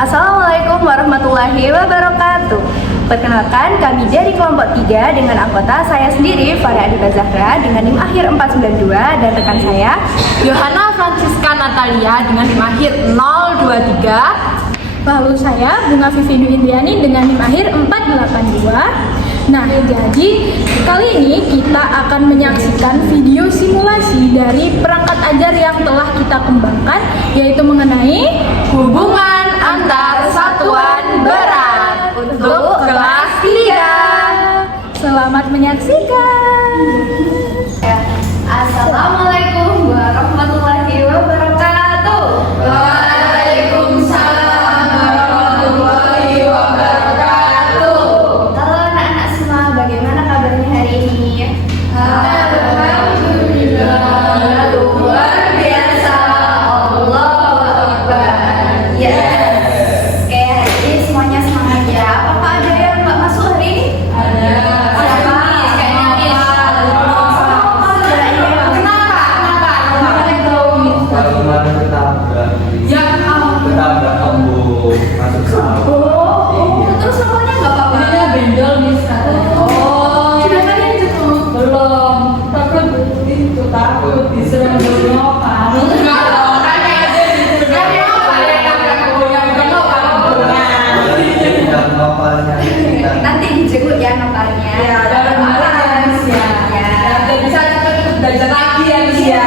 Assalamualaikum warahmatullahi wabarakatuh. Perkenalkan, kami dari kelompok 3 dengan anggota saya sendiri, Farah Adita Zahra dengan NIM akhir 492 dan rekan saya Yohana Francisca Natalia dengan NIM akhir 023. Lalu saya Bunga Vivi Indriani dengan NIM akhir 482. Nah, jadi kali ini kita akan menyaksikan video simulasi dari perangkat ajar yang telah kita kembangkan, yaitu mengenai Hubungan antar satuan berat untuk kelas 3. Selamat menyaksikan. Assalamualaikum warahmatullahi wabarakatuh. Waalaikumsalam warahmatullahi wabarakatuh. Halo anak-anak semua, bagaimana kabarnya hari ini? Alhamdulillah, luar biasa. Allahu Akbar. Yes. Oke, hari ini semuanya semangat ya. Apakah ada yang nggak masuk hari ini? Ada. Siapa? Kayaknya Miss. Kemarin ketabrak Ya ampun. ketabrak embung masuk sawah. Iya. Terus semuanya nggak apa-apa? Dia benjol Miss katanya. Oh. Sudah kalian jemput? Belum. Takut disuruh nyopan. Enggak dong, kan aja disuruh nyopan. Tidak nopalnya kita. Nanti dijenguk ya nopalnya. Ya, dalam malam ya Miss ya. Dan bisa ikut belajar lagi ya Miss ya.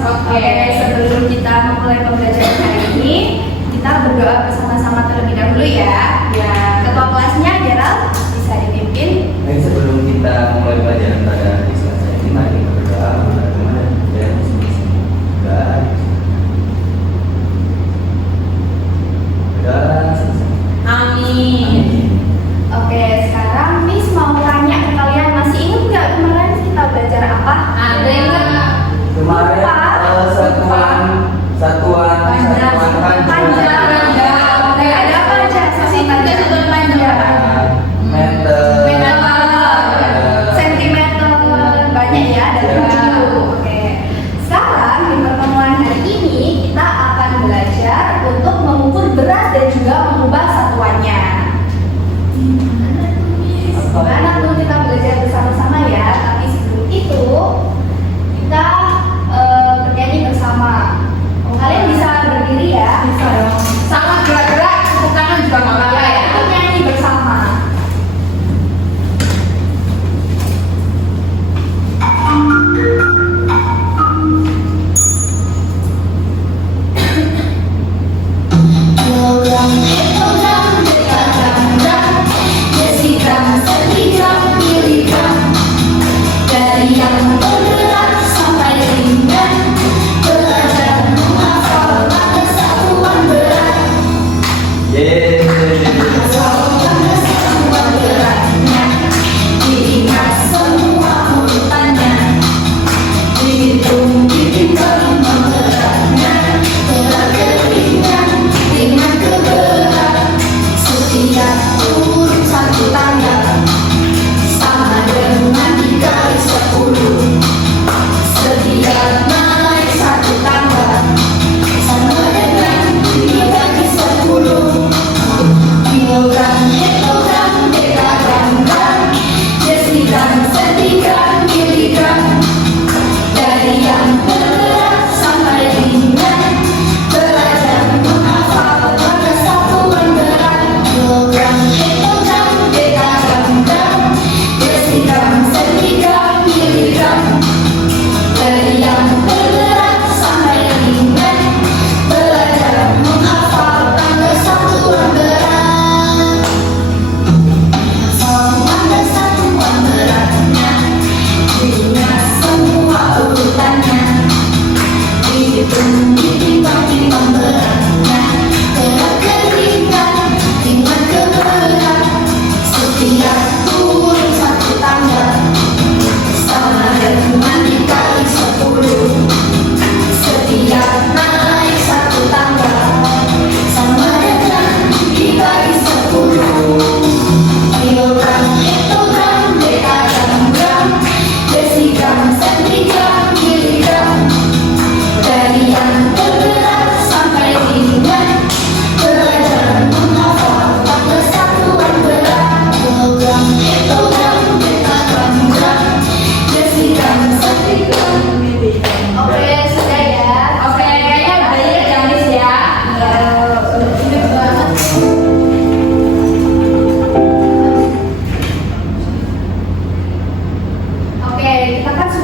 Oke, sebelum kita memulai pembelajaran hari ini, kita berdoa bersama-sama terlebih dahulu ya. Ya. Ketua kelasnya Gerald bisa dipimpin. Nah, sebelum kita mulai pelajaran pada hari Selasa ini, mari kita berdoa bagaimana ya berdoa. Berdoa. Amin. Oke, sekarang Miss mau tanya ke kalian, masih ingat nggak kemarin kita belajar apa? Ada yang nggak? Kemarin satuan Panjang. Oke, ada apa aja? Sesi tiga satuan panjang. meter, Sentimeter, banyak ya, ada tujuh. Oke. Sekarang di pertemuan hari ini kita akan belajar untuk mengukur berat dan juga mengubah satuannya. Gimana tuh kita belajar bersama-sama ya? Tapi sebelum itu kita bernyanyi bersama. Kalian bisa berdiri ya? Bisa dong. Sama gerak-gerak, tepuk tangan juga nggak apa-apa ya. Kita nyanyi bersama. Sama dengan dikali 10.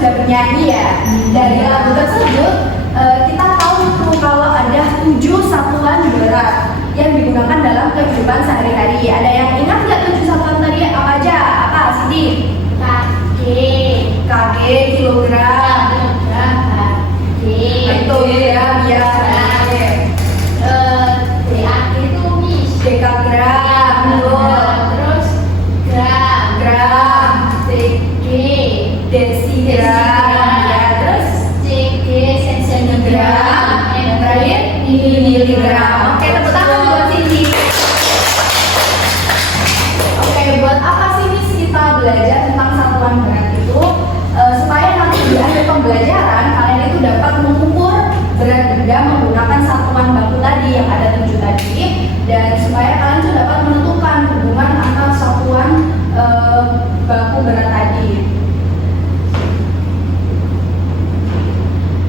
sudah bernyanyi ya. Dari lagu tersebut kita tahu tuh kalau ada 7 satuan berat yang digunakan dalam kehidupan sehari-hari. Ada yang ingat nggak 7 satuan tadi apa aja? Apa Siti? KG, kilogram. Itu ya biar dekagram, Terus gram, desigram, ya terus sentigram, yang terakhir miligram. Oke, tepuk tangan buat Cindy. Oke, buat apa sih Miss kita belajar tentang satuan berat itu? Supaya nanti di akhir pembelajaran kalian itu dapat mengukur berat benda menggunakan satuan baku tadi yang ada 7 tadi, dan supaya kalian tuh dapat menentukan hubungan antar satuan baku berat tadi.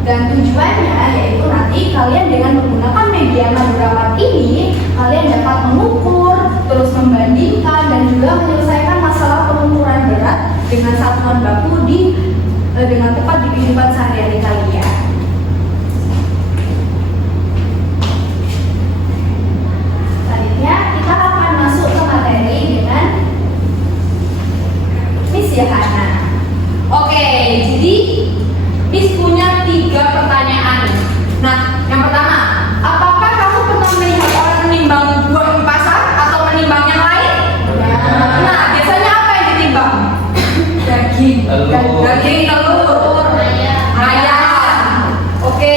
Dan tujuannya yaitu nanti kalian dengan menggunakan media maduramat ini kalian dapat mengukur, terus membandingkan dan juga menyelesaikan masalah pengukuran berat dengan satuan baku dengan tepat di kehidupan sehari-hari kalian. Selanjutnya kita akan masuk ke materi dengan Miss Yohana. Oke, jadi Miss punya 3 pertanyaan. Nah, yang pertama, apakah kamu pernah melihat orang menimbang buah di pasar atau menimbang yang lain? Nah, biasanya apa yang ditimbang? Daging, telur, ayam. Oke,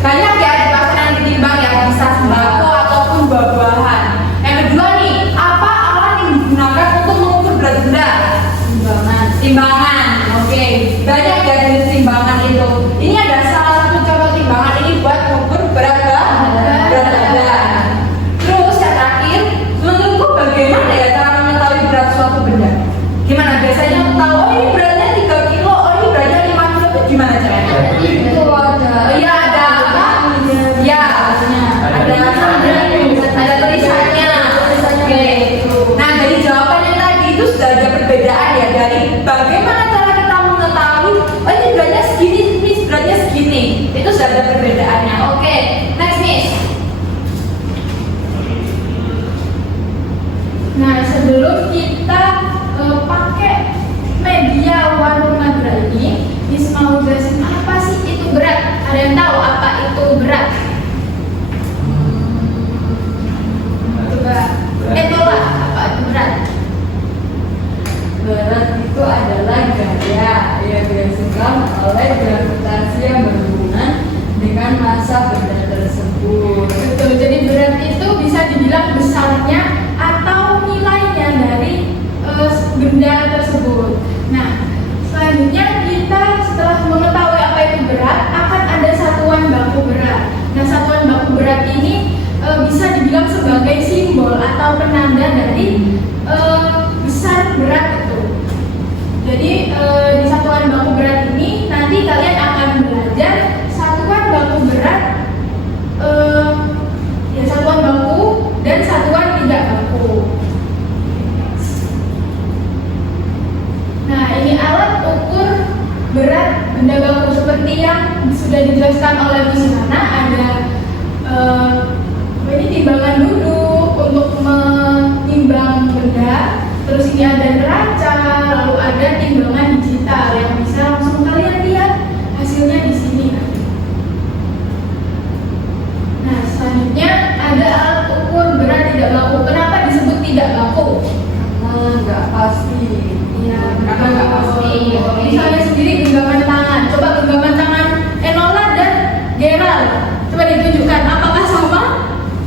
banyak ya di pasar yang ditimbang ya, bisa sembako ataupun buah-buahan. Yang kedua nih, apa alat yang digunakan untuk mengukur berat benda? Timbangan. Oke, banyak ya jenis timbangan itu. Ini ada salah satu contoh timbangan ini buat mengukur berat badan. Terus yang terakhir, menurutku bagaimana ya cara mengetahui berat suatu benda? Gimana biasanya tahu? Oh ini beratnya 3 kilo, oh ini beratnya 5 kilo itu gimana caranya? Itu ada. Iya ada apa? Ya, ada tulisannya. Oke. Nah dari jawabannya tadi itu sudah ada perbedaan ya dari bagaimana cara kita mengetahui oh ini beratnya segini, Miss beratnya segini. Itu sudah ada perbedaannya. Oke, next Miss. Nah, sebelum kita pakai media warung Madura ini, Miss mau jelasin apa sih itu berat? Ada yang tahu apa itu berat? Coba, tolak apa itu berat? Berat itu adalah gaya yang dihasilkan oleh gravitasi yang berhubungan dengan massa benda tersebut. Betul, jadi berat itu bisa dibilang besarnya atau nilainya dari benda tersebut. Nah, selanjutnya kita setelah mengetahui apa itu berat, akan ada satuan baku berat. Nah, satuan baku berat ini bisa dibilang sebagai simbol atau penanda dari besar berat itu. Jadi di satuan baku berat ini nanti kalian akan belajar satuan baku berat, ya satuan baku dan satuan tidak baku. Nah, ini alat ukur berat benda baku seperti yang sudah dijelaskan oleh Miss Yohana. Ada ini timbangan duduk untuk menimbang benda. Terus ini ada neraca, lalu ada timbangan digital yang bisa langsung kalian lihat hasilnya di sini. Nah, selanjutnya ada alat ukur berat tidak baku. Kenapa disebut tidak baku? Karena nggak pasti. Ya, karena nggak pasti. Misalnya sendiri genggaman tangan. Coba genggaman tangan Enola dan Gerald. Coba ditunjukkan apakah sama?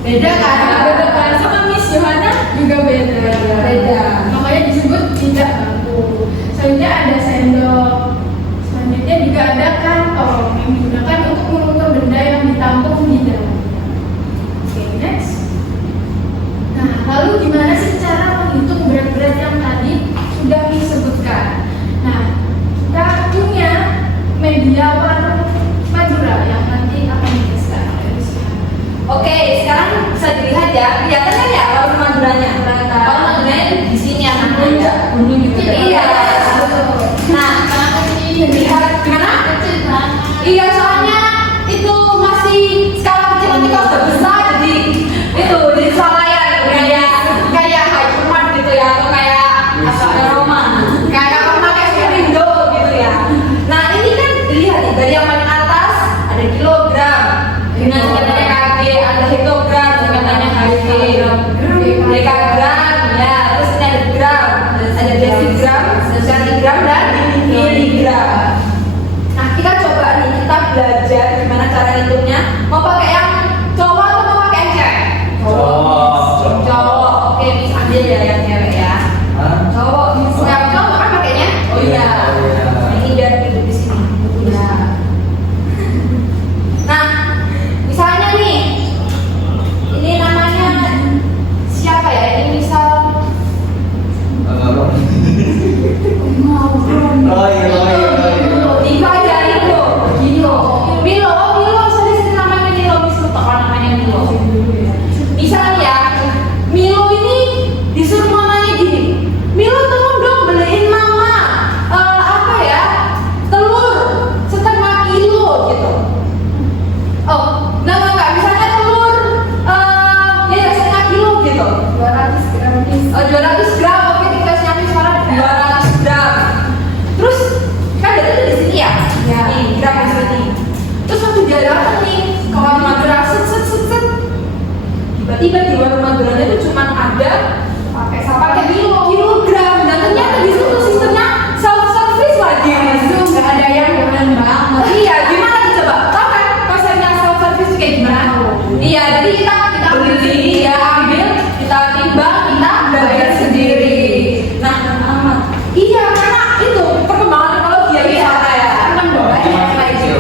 Beda kan? Beda kan? Sama Miss Yohana juga beda. Makanya disebut tidak baku. Selanjutnya ada sendok. Selanjutnya juga ada kantong yang digunakan untuk mengukur benda yang ditampung di dalamnya. Oke, next. Nah, lalu gimana sih cara menghitung berat-berat yang tadi sudah disebutkan? Nah, kita punya media warung Madura yang nanti akan dijelaskan oleh Miss Yohana. Oke, sekarang bisa dilihat ya. Kelihatan kan ya warung Maduranya? Warung Maduranya di sini ya namanya. Kuning gitu. Iya. Nah, dilihat miligram. Nah, kita coba nih, kita belajar gimana cara ngitungnya. Mau pakai yang cowok atau mau pakai yang cewek? Cowok. Cowok. Oke, Miss ambil ya yang cewek ya. Hah? Cowok, Miss yang cowok kan pakainya? Oh iya. Ini biar duduk di sini. Ya. Nah, misalnya nih, ini namanya siapa ya? Ini misal dipelajari bro. Milo, saya disini namanya Milo, Miss lupa kalau namanya Milo. Misalnya ya, Milo ini disuruh mamanya gini, Milo tolong dong beliin mama apa ya, telur setengah kilo gitu. Oh, enggak, misalnya telur ya setengah kilo gitu. 200 gram Miss. 200 gram, oke dikasih Miss Farah 200 gram. Terus kan ada tuh di sini ya, Ya. nih gram di sini. Terus waktu dia datang nih ke warung Magelang, set. Tiba-tiba di warung Magelang itu cuma ada pakai kilogram. Dan ternyata di situ sistemnya self service lagi. Itu nggak ada yang keren banget. Iya, gimana nih coba? Tahu kan konsepnya self service kayak gimana? Iya, jadi kita beli, dia ambil, kita timbang, kita bayar sendiri. Nah, iya karena itu perkembangan teknologi ya wisata ya. Kan banyak kayak gitu.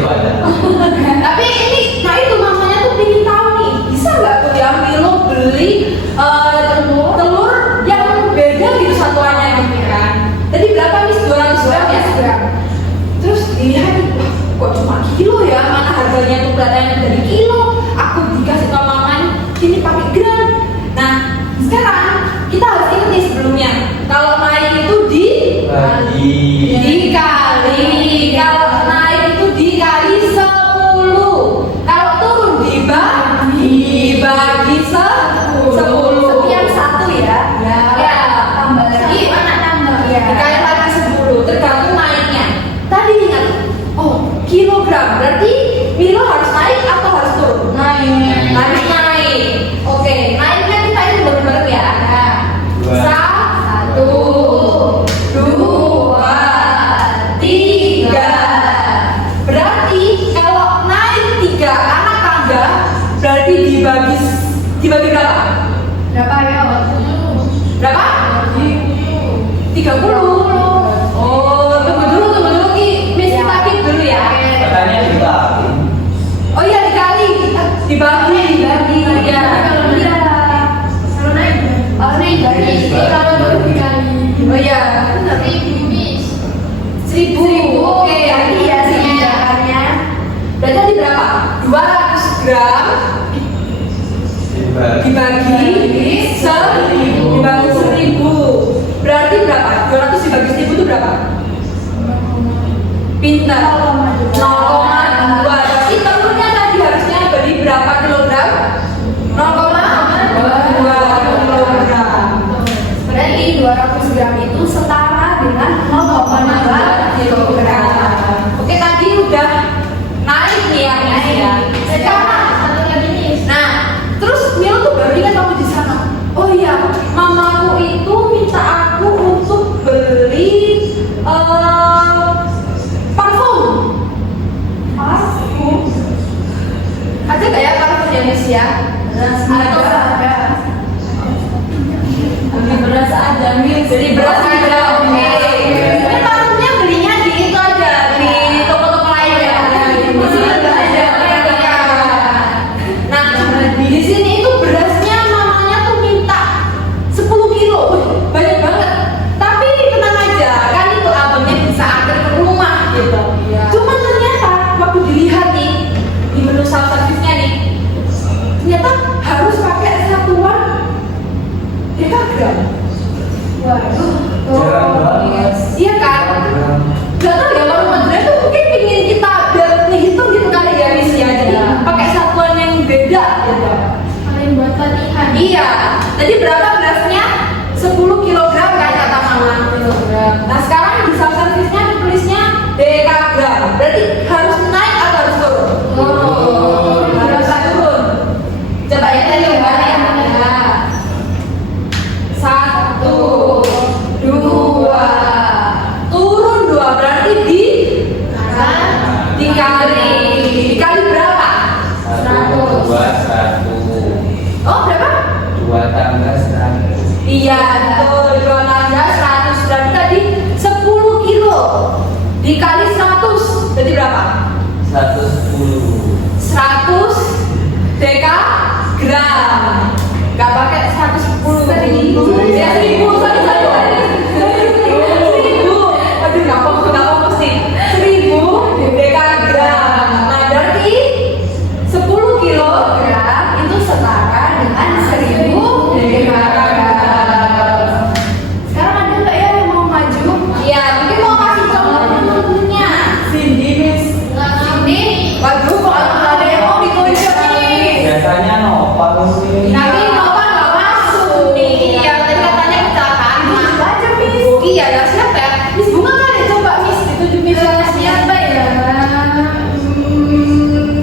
Tapi ini, nah itu mamanya tuh pengen tahu nih, bisa nggak tuh ya Milo beli telur yang beda gitu satuannya gitu kan? Tadi berapa nih? 200 gram ya? Terus dilihat, wah kok cuma kilo ya? Mana harganya tuh kelihatannya dari kilo? Aku dikasih sama mamanya, ini pakai gram. Nah, sekarang kita harus ingat nih sebelumnya, kalau naik itu dikali, kalau naik itu dikali 10, kalau turun dibagi 10. Setiap satu ya. Ya, Tambah lagi. mana tambah? Ya. Dikali lagi 10, tergantung naiknya. Tadi ingat, oh kilogram, berarti Milo harus naik atau harus turun? Naik. Harus naik. Oke, naiknya kita itu bareng-bareng ya. Dua. 1, 2, 3. Berarti kalau naik 3 anak tangga, berarti dibagi berapa? Berapa ya? Berapa? 30. Oh, tunggu dulu Ki. Miss Ya. kita keep dulu ya. Katanya dibagi. Oh iya dibagi. Ya. Kalau naik dari kalau baru dikali. Oh iya. Tapi Miss. 1000. Oke, Berarti ya sejajarnya. berarti tadi berapa? 200 gram dibagi 1000. Berarti berapa? 200 dibagi 1000 itu berapa? Pintar. 0,2. Berarti telurnya tadi harusnya beri berapa kilogram? 0,2 kilogram. Berarti 200 gram itu setara dengan 0,2 kilogram. Oke, tadi udah naik nih ya, Miss ya. Sekarang Satu lagi nih. nah, terus Milo tuh baru ingat waktu di sana. Oh iya, mamaku itu minta aku untuk beli parfum. Ada nggak ya parfum ya Miss ya? Ada. Beli beras aja, Miss. Beli beras aja, oke. Ini parfumnya belinya di itu aja, di toko-toko lain ya. Di sini nggak ada. Nah, di sini itu berasnya mamanya tuh minta 10 kilo. Wih, banyak banget. Tapi tenang aja, kan itu abangnya bisa antar ke rumah gitu. Iya. Cuma ternyata waktu dilihat nih di menu self service-nya nih, ternyata harus pakai Dikali berapa? 1, 2, 1. Oh, berapa? 2 tambah 100. Iya, betul. 2 tambah 100 berarti tadi 10 kilo dikali 100 berarti berapa? 110. 100 dekagram. Gak pakai 110. 1000. Ya 1000. Sorry. 1000. Aduh, gak fokus nih. 1000 dekagram. Nah, berarti 10 kilogram itu setara dengan 1000 dekagram. Sekarang ada nggak ya yang mau maju? Iya, mungkin mau kasih contoh dulunya. Cindy, Miss. Ini, waduh, kok ada yang mau ditunjuk nih. Biasanya nopal sih. Tapi Nova nggak masuk nih. Yang tadi katanya kecelakaan. Baca, Miss. Iya, ya siapa ya? Miss Bunga kan ya, coba Miss ditunjukin sama siapa ya?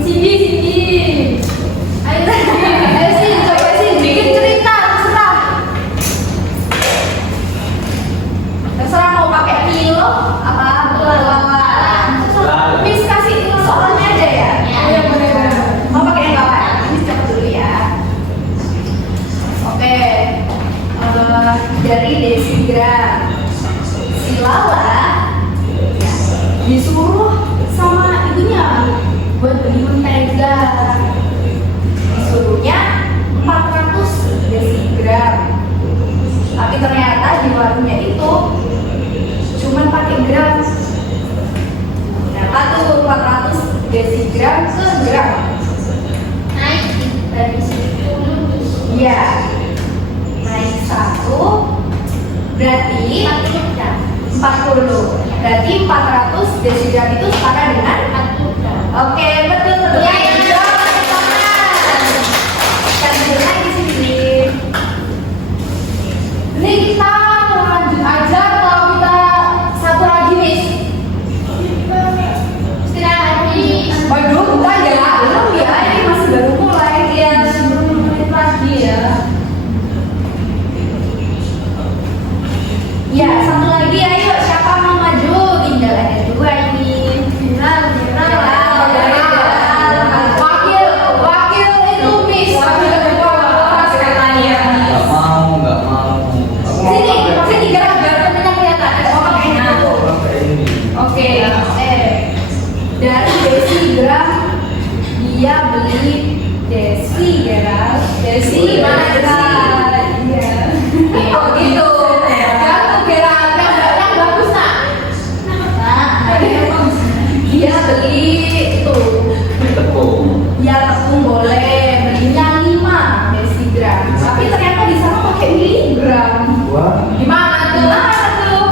Cindy. Ayo sih, coba sih bikin cerita terserah mau pakai kilo apa belalang. Miss kasih soalnya aja ya. Iya, boleh. Mau pakai yang kapan? Miss coba dulu ya. Oke. Dari desigram. Si Lala disuruh sama ibunya buat beli mentega. Disuruhnya 400 desigram. Tapi ternyata di warungnya itu cuman pakai gram. Berapa tuh 400 desigram ke gram? Naik dari 10. Iya. Naik 1 berarti 40. Berarti 400 desigram itu setara dengan 40 gram. Oke, betul. Iya, Iya. iya. Kan lagi sini. Ini kita lanjut aja atau kita satu lagi Miss? Istirahat nih. Waduh, enggak ya. Belum ya, ini masih baru mulai. Ya, 10 menit lagi ya. Ya, satu lagi ayo. Siapa mau maju? Tinggal ada 2 ini. Final. Wakil itu Miss. Wakil kedua kelas katanya. Nggak mau. Aku mau Sini gerak biar temennya kelihatan. Mau pakai ini. pakai ini. Oke. Dari desigram dia beli desigram. Desi mana Desi? Iya. Oh gitu. Kamu gerak yang bagus nak. Dia beli itu. Tepung. Ya tepung boleh belinya 5 desigram. Tapi ternyata di sana pakai miligram. Wah, Gimana tuh? Gimana tuh?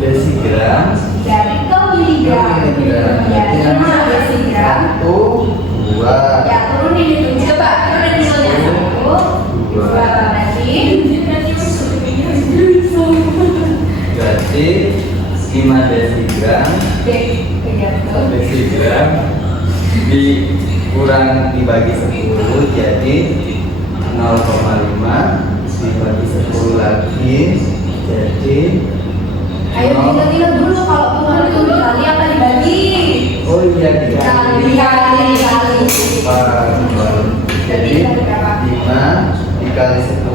desigram. Dari ke miligram. Ya 5 desigram. 1, 2. Ya turunin itu. Coba turunin dulunya. 1, 2 berarti. Berarti 5 desigram. Desigram dikurang dibagi 10 jadi 0,5 dibagi 10 lagi jadi Ayo ingat-ingat dulu kalau tuhan itu dikali apa dibagi? oh iya Dikali. jadi 5 dikali 10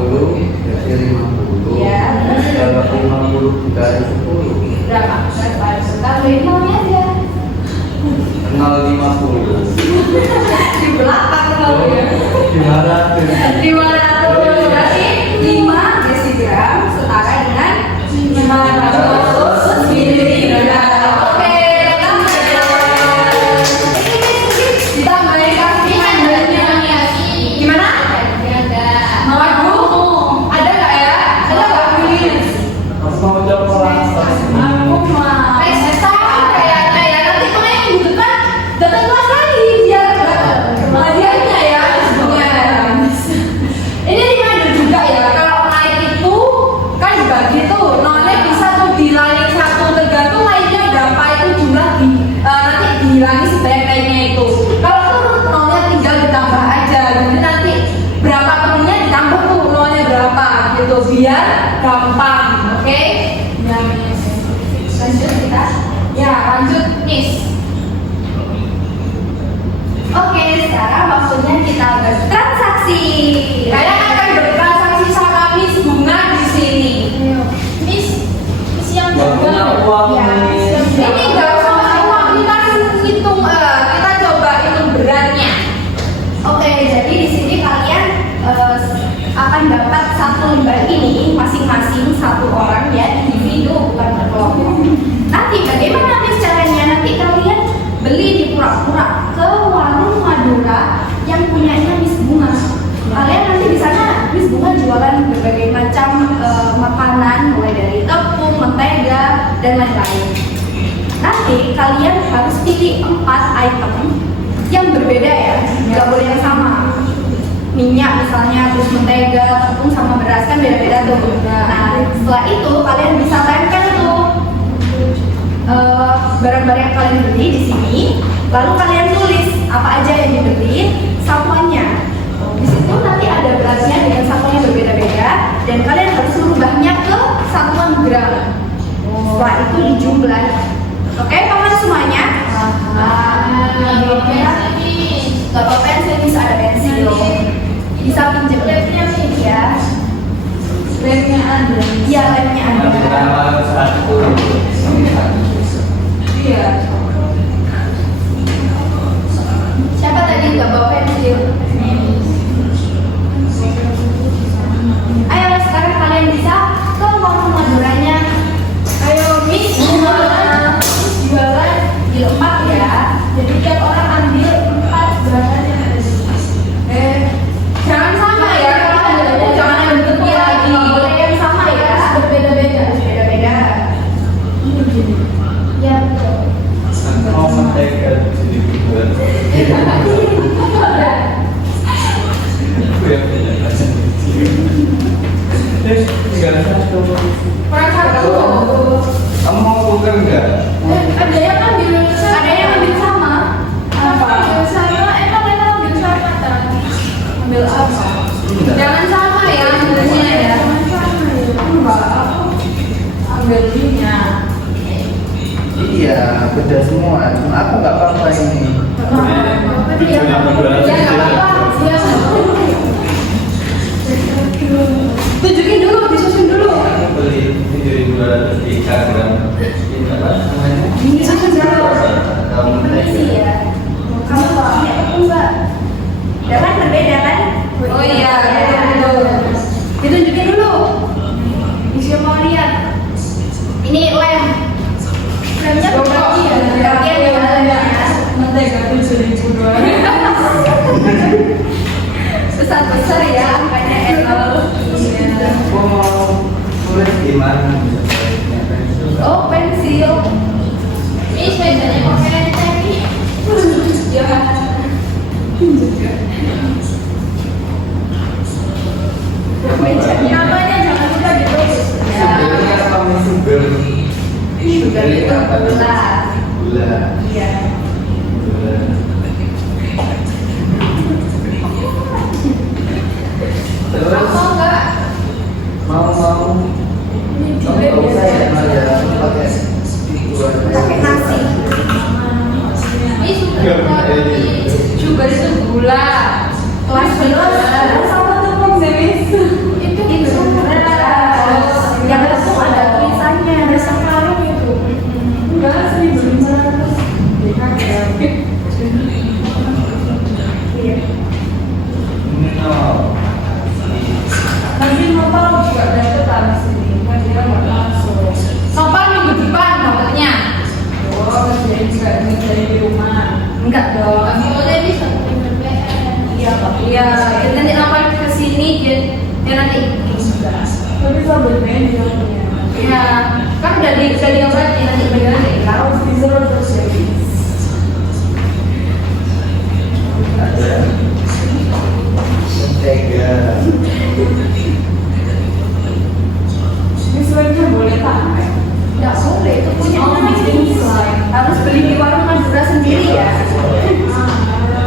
jadi 50 Ya. kalau 50 dikali 10 Berapa? Tambahin nolnya aja. 0,50 Di belakang nolnya. 500 500 berarti 5 desigram setara dengan 500 miligram. Oke, Ditambahin kasihan banyak. Gimana? Waduh, ada nggak ya? Ada nggak Miss? aku mau jawab kelas Aku mah. Sama kayaknya ya. Nanti kemarin minggu depan datang kelas lagi limbah ini masing-masing satu orang ya, individu bukan berkelompok. Nanti bagaimana nih caranya? Nanti kalian beli di pura-pura ke warung Madura yang punyanya Miss Bunga. Kalian nanti di sana Miss Bunga jualan berbagai macam makanan mulai dari tepung, mentega dan lain-lain. Nanti kalian harus pilih 4 item yang berbeda ya, nggak boleh yang sama. Minyak misalnya, terus mentega, tepung sama beras kan beda-beda tuh. Nah setelah itu kalian bisa tempel tuh barang-barang yang kalian beli di sini, lalu kalian tulis apa aja yang dibeli, satuannya. Di situ nanti ada beratnya dengan satuan yang berbeda-beda dan kalian harus merubahnya ke satuan gram. Setelah itu dijumlah. Oke, paham semuanya? Gak apa-apa, pensil bisa ada pensil. Bisa pinjam lemnya ya. Lemnya ada. Iya, lemnya ada. Pertama satu. Iya. Siapa tadi nggak bawa pensil? Ayo sekarang kalian bisa ke warung Maduranya. Ayo Miss jualan di 4 ya. Jadi tiap orang ambil 4 bahan yang ada di sini. Jangan sama ya, jangan yang bentuknya lagi. Nggak boleh yang sama ya. Berbeda-beda. Beda-beda. Ya betul. Mau mentega jadi buat. Tinggal satu. Kurang satu. Kamu mau tuker nggak? Ada yang ambil Ada yang ambil sama. ambil sama, emang mereka ambil sama tak? Ambil apa? Jangan sama ya bentuknya ya. Ambil minyak. Iya, beda semua. Cuma aku nggak apa-apa ini. Ya nggak apa-apa. Tunjukin dulu, disusun dulu. Aku beli 7.203 gram. Ini apa namanya? Ini susun dulu. Kamu Permisi ya. Kamu punya tepung nggak? Ya kan berbeda kan? Oh iya, betul. Ditunjukin dulu. Bisa mau lihat. Ini lem. Lemnya berbagi ya. Bagian di mana ya? Mentega 7.200. Besar-besar ya angkanya L. Aku mau tulis gimana? Oh pensil. Ini sepedanya pakai tadi. Ya. Namanya jangan lupa ditulis. Sebenarnya kamu sugar. Sugar itu gula. Gula. Iya. Gula. Terus Mau nggak? mau kamu nggak usah ya aja pakai Pakai nasi. Ini sugar itu gula. Kelas sama tepung semis. Itu beras. Yang tepung ada tulisannya, rasa kalung itu. Enggak, 1.500. Iya. Nanti nopal juga dapet habis ini. Kan dia nggak langsung. Nopal minggu depan dapatnya. Oh, kerjain juga ngerjain di rumah. Enggak dong. Soalnya bisa Iya, Pak. Iya, nanti nopal kesini dia nanti. Tapi sambil main dia. Iya, kan udah diobatin nanti bagaimana? Harus disuruh terus ya. ada mentega. Ini selainnya boleh pakai. Enggak boleh, itu punya Oh, ini. Harus beli di warung Madura sendiri ya.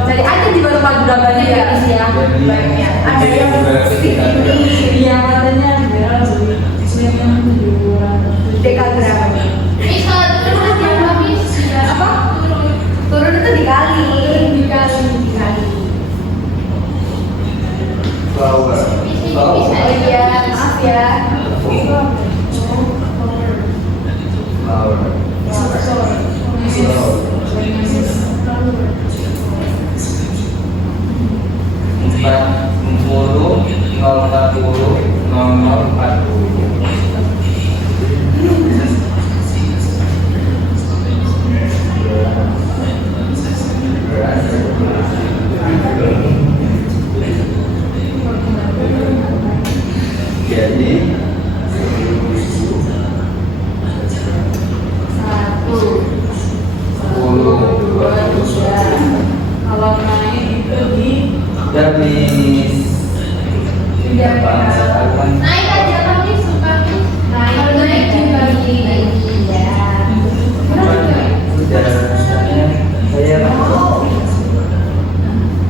Jadi aja di baru Madura banyak ya isi ya. Banyak. Ada yang stick ini Iya, katanya dia beli yang 700. dekagram. Bisa turun yang habis. Apa? Turun itu dikali. Dikali. Flour. Oh iya, maaf ya. Flour. Empat puluh, 040, 00, Miss. Misalkan Naik aja kami suka naik lagi. Ya. sudah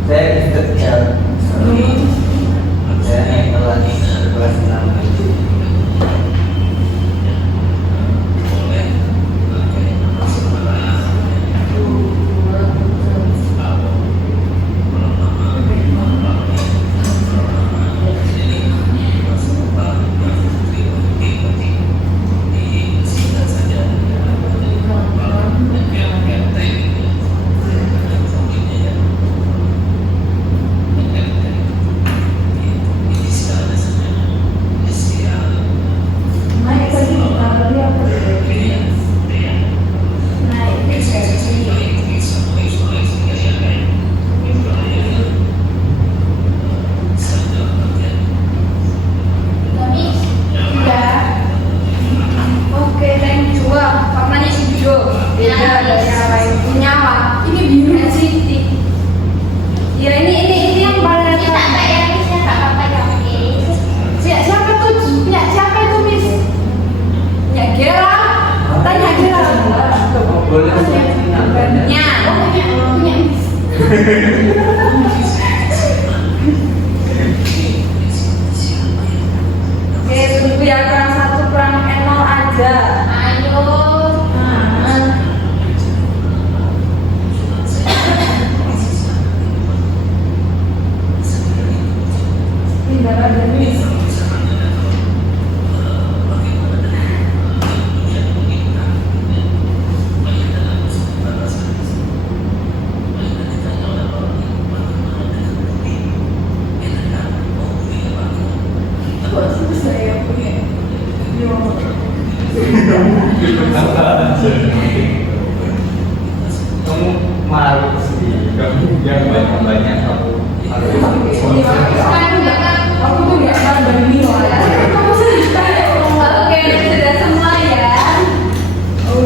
saya ikut ya. Saya naik kelas 6. Oke, thank you. Wah, warnanya hijau. Beda dari yang lain. Nyawa. Ini biru sih. Ya ini yang paling siapa tuh? Siapa itu, Miss? Ya, Gera. Tanya Gera. Boleh Nya. Punya Miss. Oke, tunggu ya, kurang 1 kurang 0 aja. Ayo. Pindah ada Miss. kamu malu sih, kamu yang banyak kamu Aku tuh nggak tahu dari Milo ya. Kamu Oke, sudah semua ya.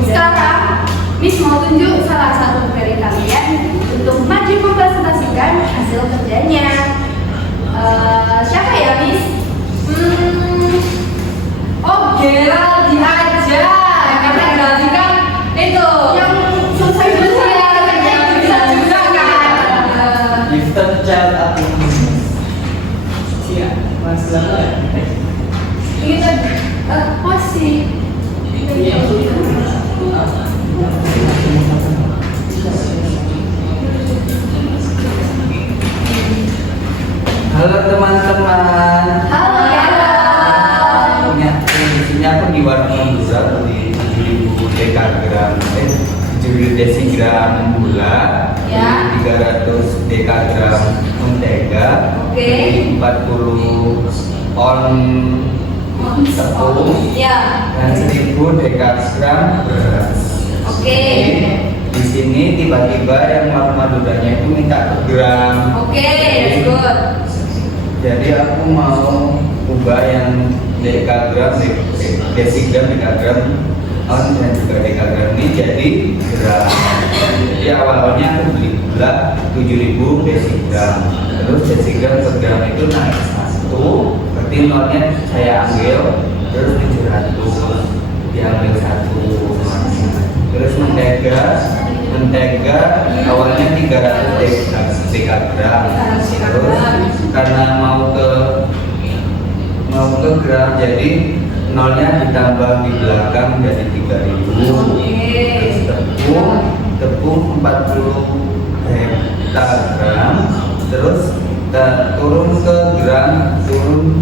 Sekarang Miss mau tunjuk salah satu dari kalian untuk maju mempresentasikan hasil kerjanya. Siapa ya, Miss? Oh, Gerald aja. Karena Gerald kan itu yang selesai dulu ya, kerja bisa juga kan. gifted child aku siap masalah Kita masih. halo teman-teman. Halo Gerald. Di sini aku di warung Membura di 7.000 dekagram 7.000 desigram gula, Ya. 300 dekagram mentega, Oke. 40 on tepung, Ya. dan 1000 dekagram beras. Oke. Di sini tiba-tiba yang Maduranya itu minta ke gram. Oke, that's good. Jadi aku mau ubah yang dekagram, desigram, dekagram, on dan juga dekagram ini jadi gram. Jadi awalnya aku beli gula 7.000 desigram, terus desigram per gram itu naik 1, berarti nolnya saya ambil, terus 700 diambil 1. Terus mentega awalnya 300 dekagram, terus karena mau ke gram jadi nolnya ditambah di belakang jadi 3.000. Terus tepung 40 hektagram, terus turun ke gram, turun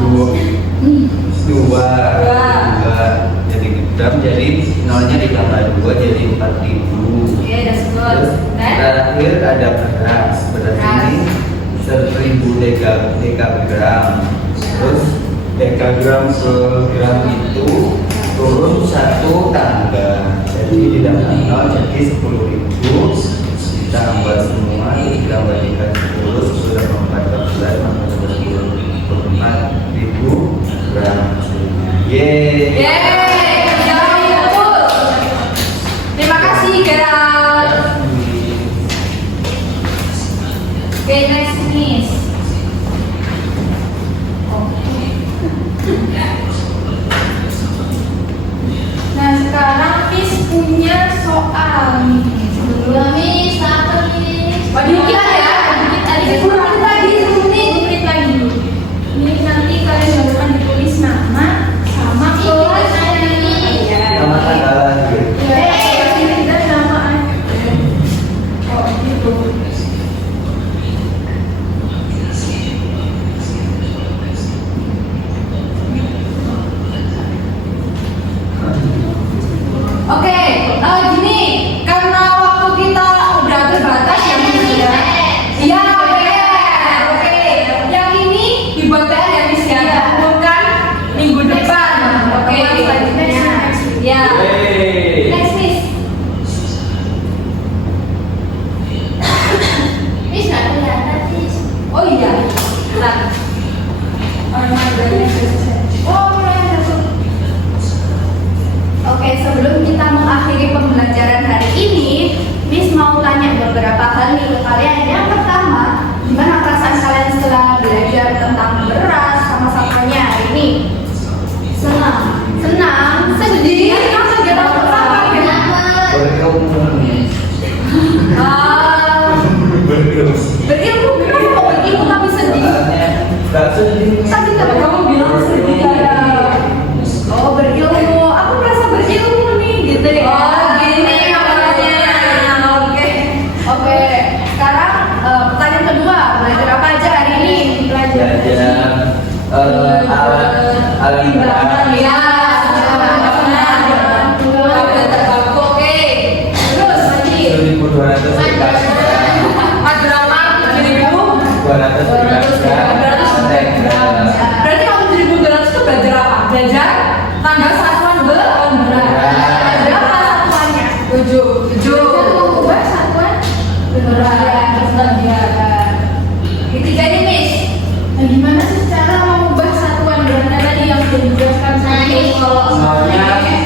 2 jadi gram, jadi nolnya ditambah 2 jadi 4.000. Oke, that's good. Terus terakhir ada beras ini 1.000 dekagram. Terus dekagram per gram itu turun 1 tangga, jadi tidak nol jadi 10.000 ditambah semua ditambah 10 sudah 14 maka 24.000 gram. Yeay. Yeay, jauh betul. Terima kasih Gerald. Oke, next. beberapa hal nih ke kalian. Yang pertama, gimana perasaan kalian setelah belajar tentang beras sama satuannya hari ini? Senang. Senang, sedih, kenapa jangan pertama? Kenapa? Berilmu. Berilmu, kenapa kok berilmu tapi sedih? Soalnya nggak sedih. Tadi kan Kamu bilang sedih ya. oh berilmu, aku merasa berilmu nih gitu ya. Oh, gini awalnya. Oke. Oke, sekarang pertanyaan kedua, belajar apa aja hari ini? Belajar alat timbangan. Ya. Ada tembakau, oke. Terus lagi 1.200 gram. Ada berapa? 200 gram. Berarti kalau 7.200 itu belajar apa? Belajar tanggal satuan berat. berapa satuannya? 7. Mengubah satuan berat. Ketiga ini, Miss. Nah, gimana sih cara mengubah satuan beratnya tadi yang sudah dijelaskan tadi? Kalau Soalnya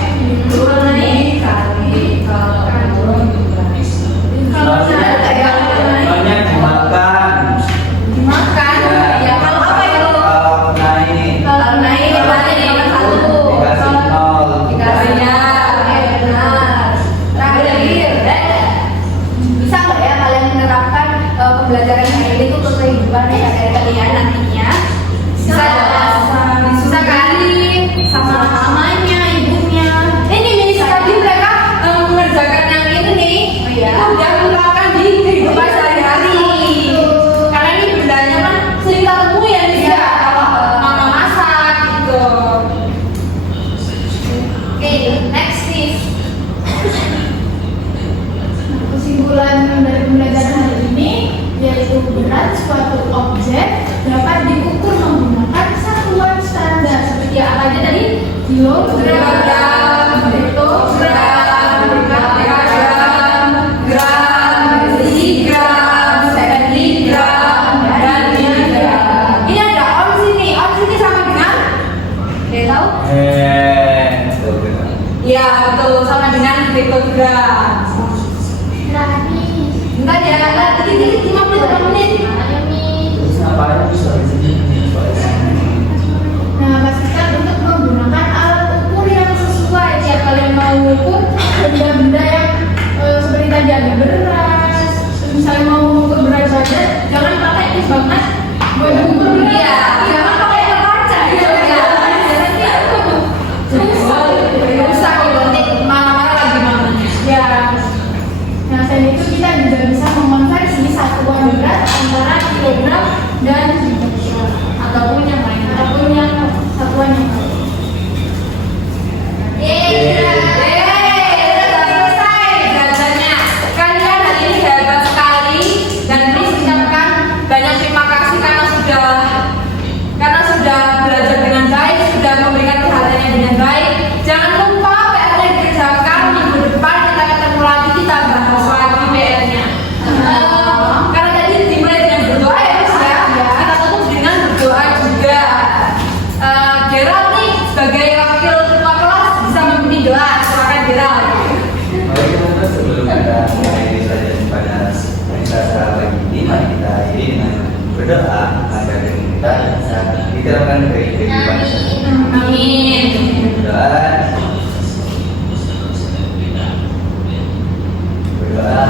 turun naik kali, kalau turun kalau saya kayak soalnya dimakan. dimakan. Ya kalau apa ya Kalau naik kalau naik berarti dengan satu. dikasih nol. Dikasih oke benar. Terakhir, bisa nggak ya kalian menerapkan pembelajaran hari ini tuh ke kehidupan ya dari kalian nantinya? Bisa kali sama mamanya, ibunya. Ini Miss tadi mereka mengerjakan yang ini nih. Oh, iya. Itu udah menerapkan di kehidupan sehari-hari. Karena ini bendanya kan sering kita temui ya, Miss ya. Kalau mama masak gitu. Oke, next Miss. Kesimpulan dari pembelajaran hari ini yaitu berat suatu objek dapat diukur menggunakan satuan standar seperti apa aja tadi? Kilogram, hektogram, Gram, miligram, sentigram, dan miligram. Ini ada ons ini. Ons ini sama dengan? Ada yang tahu? Tuh, benar. Ya, betul. Sama dengan hektogram. Enggak ya, dikit-dikit 5 menit. Terus ngapain bisa disini? Nah, pastikan untuk menggunakan alat ukur yang sesuai jika kalian mau ukur benda-benda yang seperti tadi ada beras, misalnya mau mengukur berat badan, jangan pakai timbangan buat ukur berat. Iya, jangan pakai kaca. Iya. Bisa kok nanti mana-mana lagi mamanya. Ya. Nah, selain itu kita juga bisa mengonversi satuan berat antara kilogram dan kilogram ataupun yang lain ataupun yang satuan yang lain. Udah selesai belajarnya. Kalian hari ini hebat sekali dan Miss ucapkan banyak terima kasih karena sudah belajar dengan baik, sudah memberikan perhatiannya dengan baik. Jangan lupa PR yang dikerjakan minggu depan kita ketemu lagi, kita bahas lagi PR-nya. Karena tadi dimulai dengan berdoa ya Miss ya. Kita tutup dengan berdoa juga. Gerald nih sebagai wakil ketua kelas bisa memimpin doa. Silakan Gerald. Mari kita sebelum kita mengakhiri pelajaran pada sisa pagi ini, mari kita akhiri dengan berdoa agar kita bisa diterapkan ke kehidupan sehari-hari. Amin. Berdoa